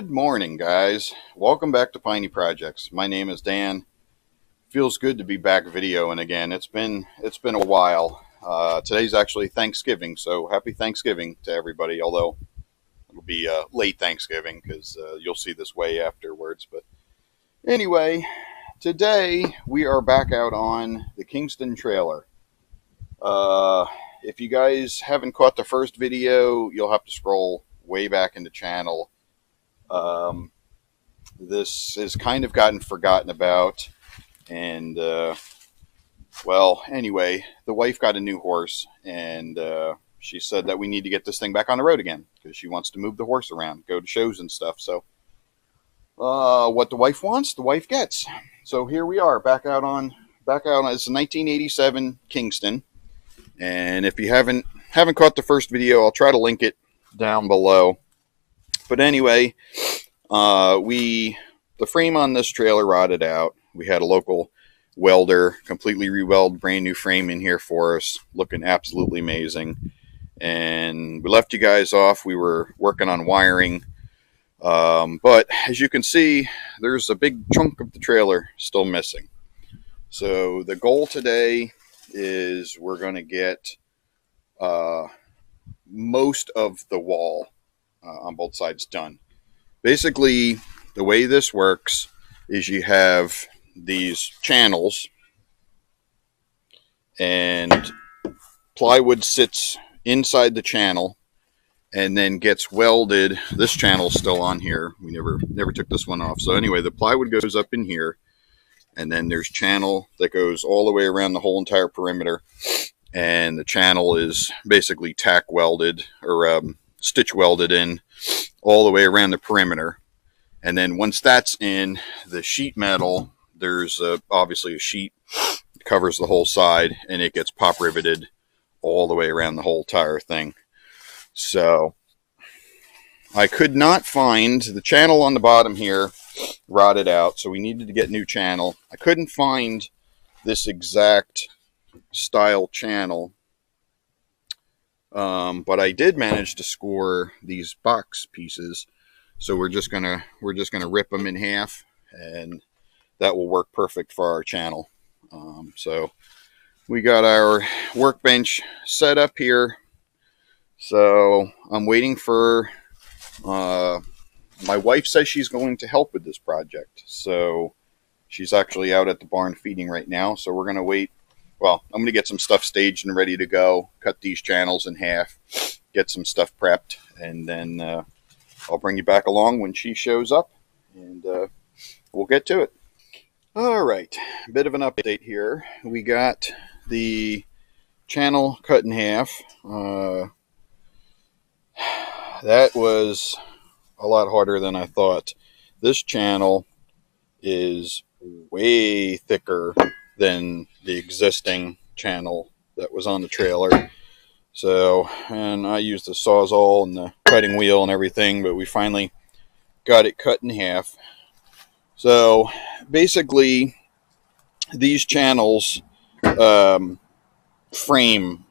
Good morning, guys. Welcome back to Piney Projects. My name is Dan. Feels good to be back videoing again. It's been a while. Today's actually Thanksgiving, so happy Thanksgiving to everybody. Although it'll be late Thanksgiving because you'll see this way afterwards. But anyway, today we are back out on the Kingston trailer. If you guys haven't caught the first video, you'll have to scroll way back in the channel. This has kind of gotten forgotten about, and well, anyway, the wife got a new horse, and she said that we need to get this thing back on the road again because she wants to move the horse around, go to shows and stuff. So what the wife wants, the wife gets. So here we are, back out on it's a 1987 Kingston. And if you haven't caught the first video, I'll try to link it down below. But anyway, the frame on this trailer rotted out. We had a local welder completely re-weld brand new frame in here for us, looking absolutely amazing. And we left you guys off. We were working on wiring, but as you can see, there's a big chunk of the trailer still missing. So the goal today is we're going to get most of the wall on both sides done. Basically, the way this works is you have these channels, and plywood sits inside the channel and then gets welded. This channel's still on here. We never took this one off. So anyway, the plywood goes up in here, and then there's channel that goes all the way around the whole entire perimeter, and the channel is basically tack welded or stitch welded in all the way around the perimeter. And then once that's in, the sheet metal, there's obviously a sheet that covers the whole side, and it gets pop riveted all the way around the whole entire thing. So I could not find the channel on the bottom here, rotted out, so we needed to get new channel. I couldn't find this exact style channel, but I did manage to score these box pieces. So we're just gonna rip them in half, and that will work perfect for our channel. So we got our workbench set up here. So I'm waiting for my wife says she's going to help with this project. So she's actually out at the barn feeding right now. So we're gonna wait. Well, I'm gonna get some stuff staged and ready to go. Cut these channels in half, get some stuff prepped, and then I'll bring you back along when she shows up, and we'll get to it. All right, a bit of an update here. We got the channel cut in half. That was a lot harder than I thought. This channel is way thicker than the existing channel that was on the trailer. So, and I used the Sawzall and the cutting wheel and everything, but we finally got it cut in half. So basically, these channels frame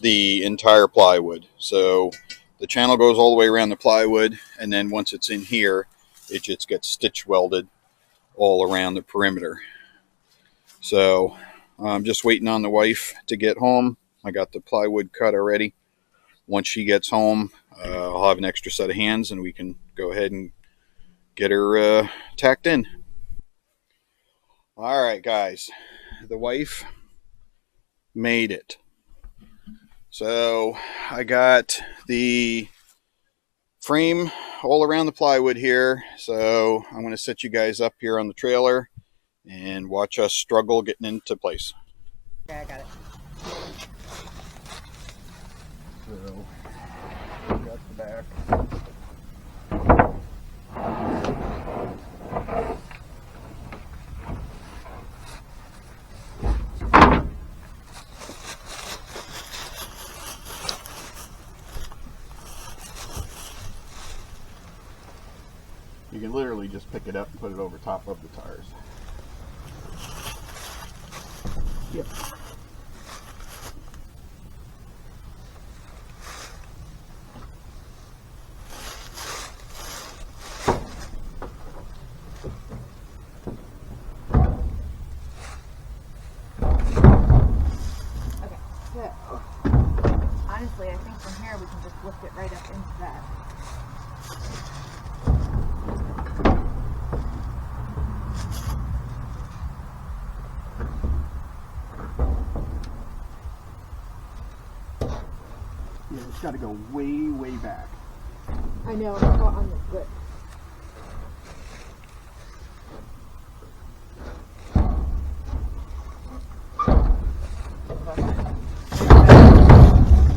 the entire plywood. So the channel goes all the way around the plywood, and then once it's in here, it just gets stitch welded all around the perimeter. So I'm just waiting on the wife to get home. I got the plywood cut already. Once she gets home, I'll have an extra set of hands, and we can go ahead and get her tacked in. All right, guys, the wife made it. So I got the frame all around the plywood here. So I'm going to set you guys up here on the trailer and watch us struggle getting into place. Okay, I got it. So, got the back. You can literally just pick it up and put it over top of the tires. Yep. honestly, I think from here we can just lift it right up into that. Yeah, it's got to go way, way back. I know, it's caught on the grip.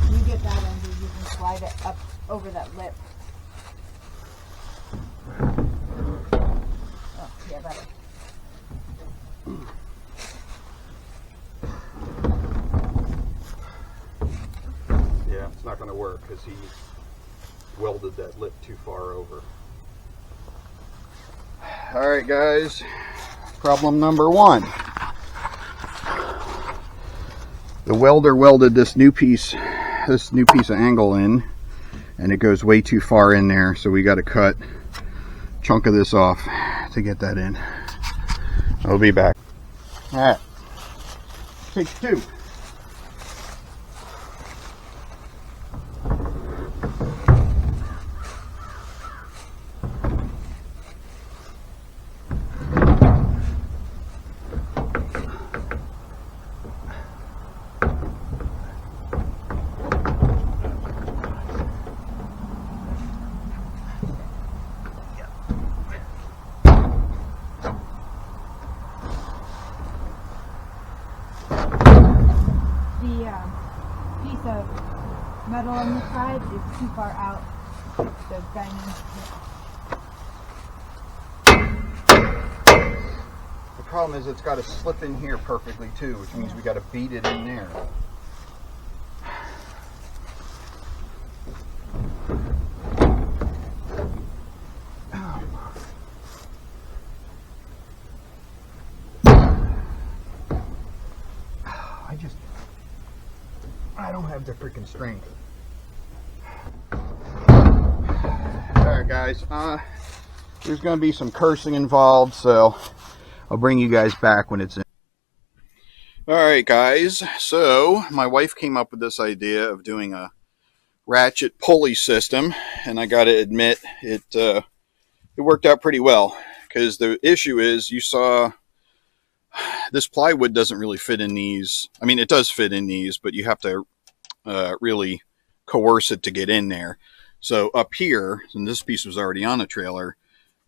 You get that under, you can slide it up over that lip. Oh, yeah, better. Yeah, it's not going to work because he welded that lip too far over. All right, guys. Problem number one. The welder welded this new piece of angle in, and it goes way too far in there, so we got to cut a chunk of this off to get that in. I'll be back. All right. Take two. Piece of metal on the side is too far out. The banging. The problem is it's got to slip in here perfectly too, which means we got to beat it in there. I don't have the freaking strength. Alright guys, there's going to be some cursing involved, so I'll bring you guys back when it's in. Alright guys, so my wife came up with this idea of doing a ratchet pulley system, and I gotta admit it worked out pretty well, because the issue is, you saw this plywood doesn't really fit in these. I mean, it does fit in these, but you have to really coerce it to get in there. So up here, and this piece was already on a trailer,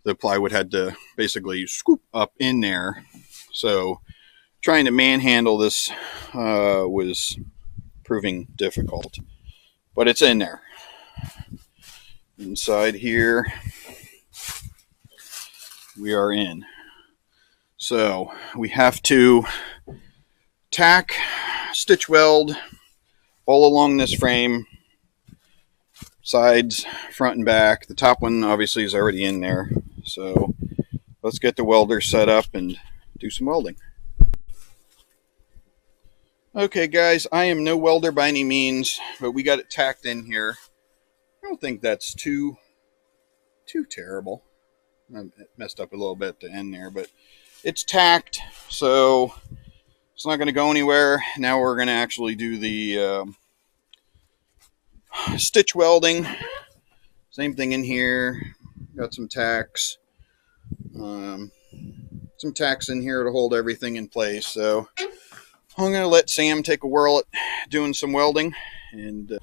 the plywood had to basically scoop up in there. So trying to manhandle this was proving difficult, but it's in there. Inside here, we are in. So we have to tack, stitch weld all along this frame, sides, front and back. The top one obviously is already in there. So let's get the welder set up and do some welding. Okay guys, I am no welder by any means, but we got it tacked in here. I don't think that's too terrible. I messed up a little bit at the end there, but it's tacked, so it's not going to go anywhere. Now we're going to actually do the stitch welding. Same thing in here. Got some tacks. Some tacks in here to hold everything in place. So I'm going to let Sam take a whirl at doing some welding, and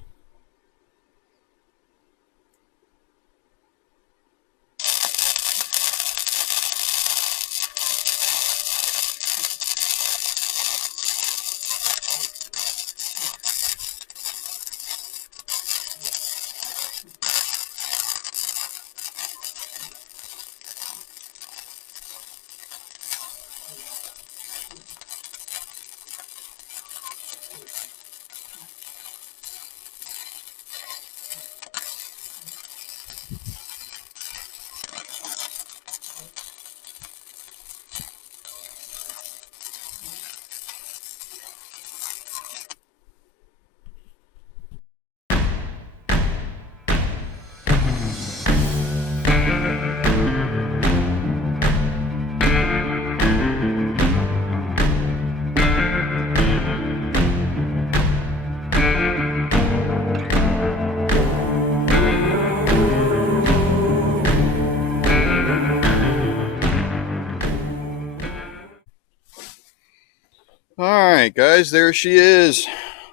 right, guys, there she is,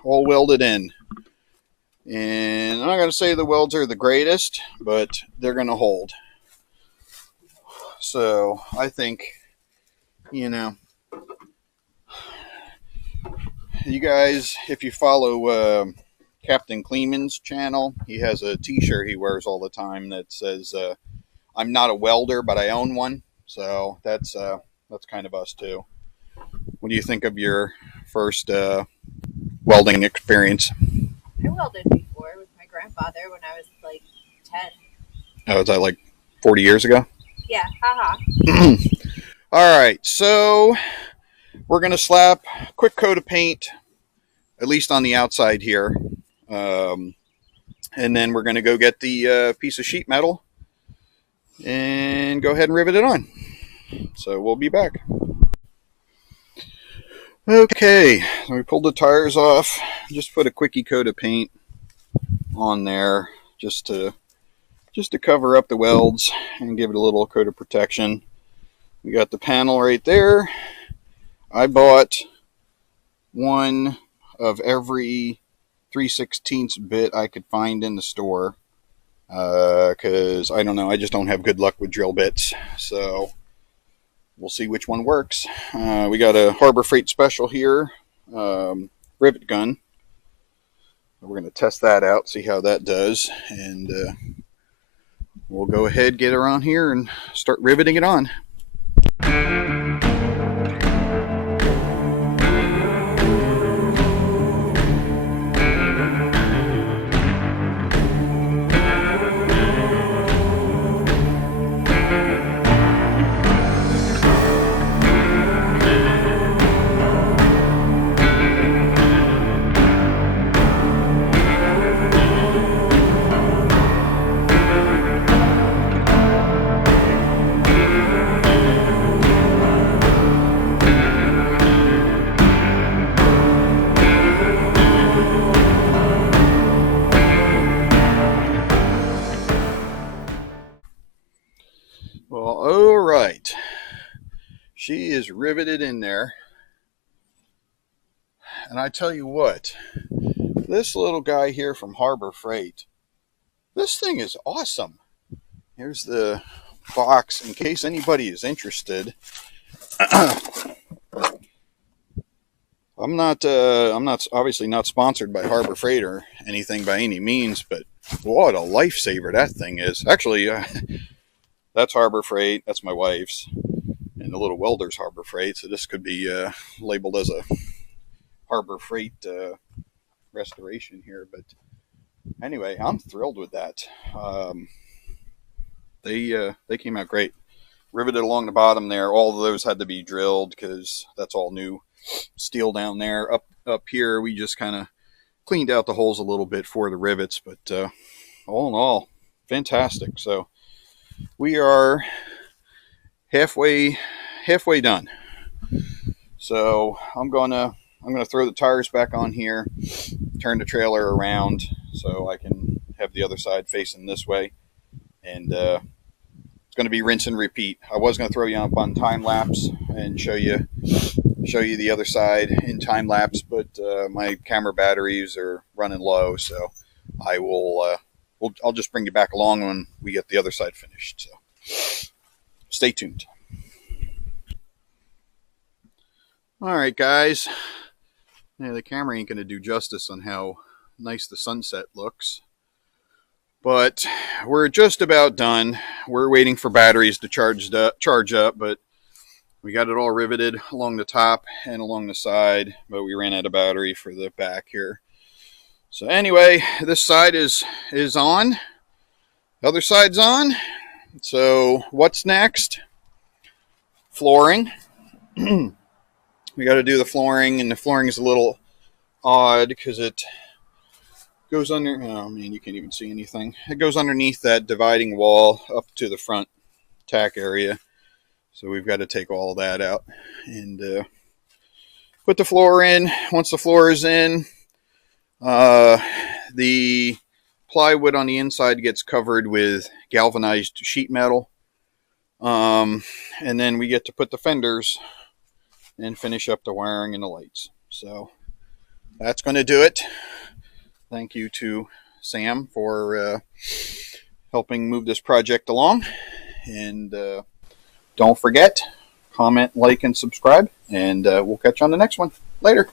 all welded in. And I'm not going to say the welds are the greatest, but they're going to hold. So I think, you know, you guys, if you follow Captain Kleeman's channel, he has a t-shirt he wears all the time that says, I'm not a welder, but I own one. So that's kind of us too. What do you think of your first welding experience? I welded before with my grandfather when I was like 10. Oh, is that like 40 years ago? Yeah, haha. All right, so we're going to slap a quick coat of paint, at least on the outside here. And then we're going to go get the piece of sheet metal and go ahead and rivet it on. So we'll be back. Okay, so we pulled the tires off. Just put a quickie coat of paint on there just to cover up the welds and give it a little coat of protection. We got the panel right there. I bought one of every 3/16 bit I could find in the store because I don't know, I just don't have good luck with drill bits. So we'll see which one works. We got a Harbor Freight special here, rivet gun. We're going to test that out, see how that does, and we'll go ahead, get around here, and start riveting it on. Well, all right. She is riveted in there. And I tell you what, this little guy here from Harbor Freight, this thing is awesome. Here's the box in case anybody is interested. I'm not obviously not sponsored by Harbor Freight or anything by any means, but what a lifesaver that thing is. Actually, that's Harbor Freight. That's my wife's. And the little welder's Harbor Freight. So this could be labeled as a Harbor Freight restoration here. But anyway, I'm thrilled with that. They came out great. Riveted along the bottom there. All of those had to be drilled because that's all new steel down there. Up here, we just kind of cleaned out the holes a little bit for the rivets. But all in all, fantastic. So we are halfway done. So I'm gonna throw the tires back on here, turn the trailer around so I can have the other side facing this way, and it's going to be rinse and repeat. I was going to throw you up on time lapse and show you the other side in time lapse, but my camera batteries are running low, so I'll just bring you back along when we get the other side finished. So stay tuned. All right, guys. Yeah, the camera ain't going to do justice on how nice the sunset looks. But we're just about done. We're waiting for batteries to charge up, but we got it all riveted along the top and along the side, but we ran out of battery for the back here. So anyway, this side is on. The other side's on. So what's next? Flooring. We got to do the flooring, and the flooring is a little odd because it goes under, oh man, you can't even see anything. It goes underneath that dividing wall up to the front tack area. So we've got to take all that out and put the floor in. Once the floor is in, the plywood on the inside gets covered with galvanized sheet metal. And then we get to put the fenders and finish up the wiring and the lights. So that's going to do it. Thank you to Sam for helping move this project along. And don't forget, comment, like, and subscribe. And we'll catch you on the next one. Later.